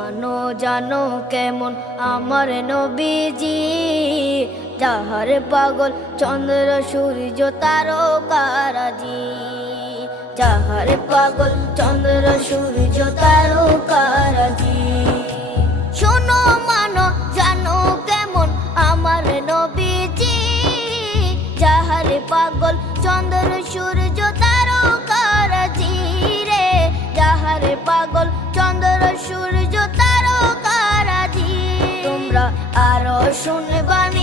মানো জানো কেমন আমার নবীজি, যাহার পাগল চন্দ্র সূর্য তারকারাজি, যাহার পাগল চন্দ্র সূর্য তারকারাজি। শোনো মানো জানো কেমন আমার নবীজি, যাহার পাগল চন্দ্র সূর্য তারকারাজি রে, যাহার পাগল চন্দ্র সূর্য তারকারাজি। তোমরা আরো শুনবানি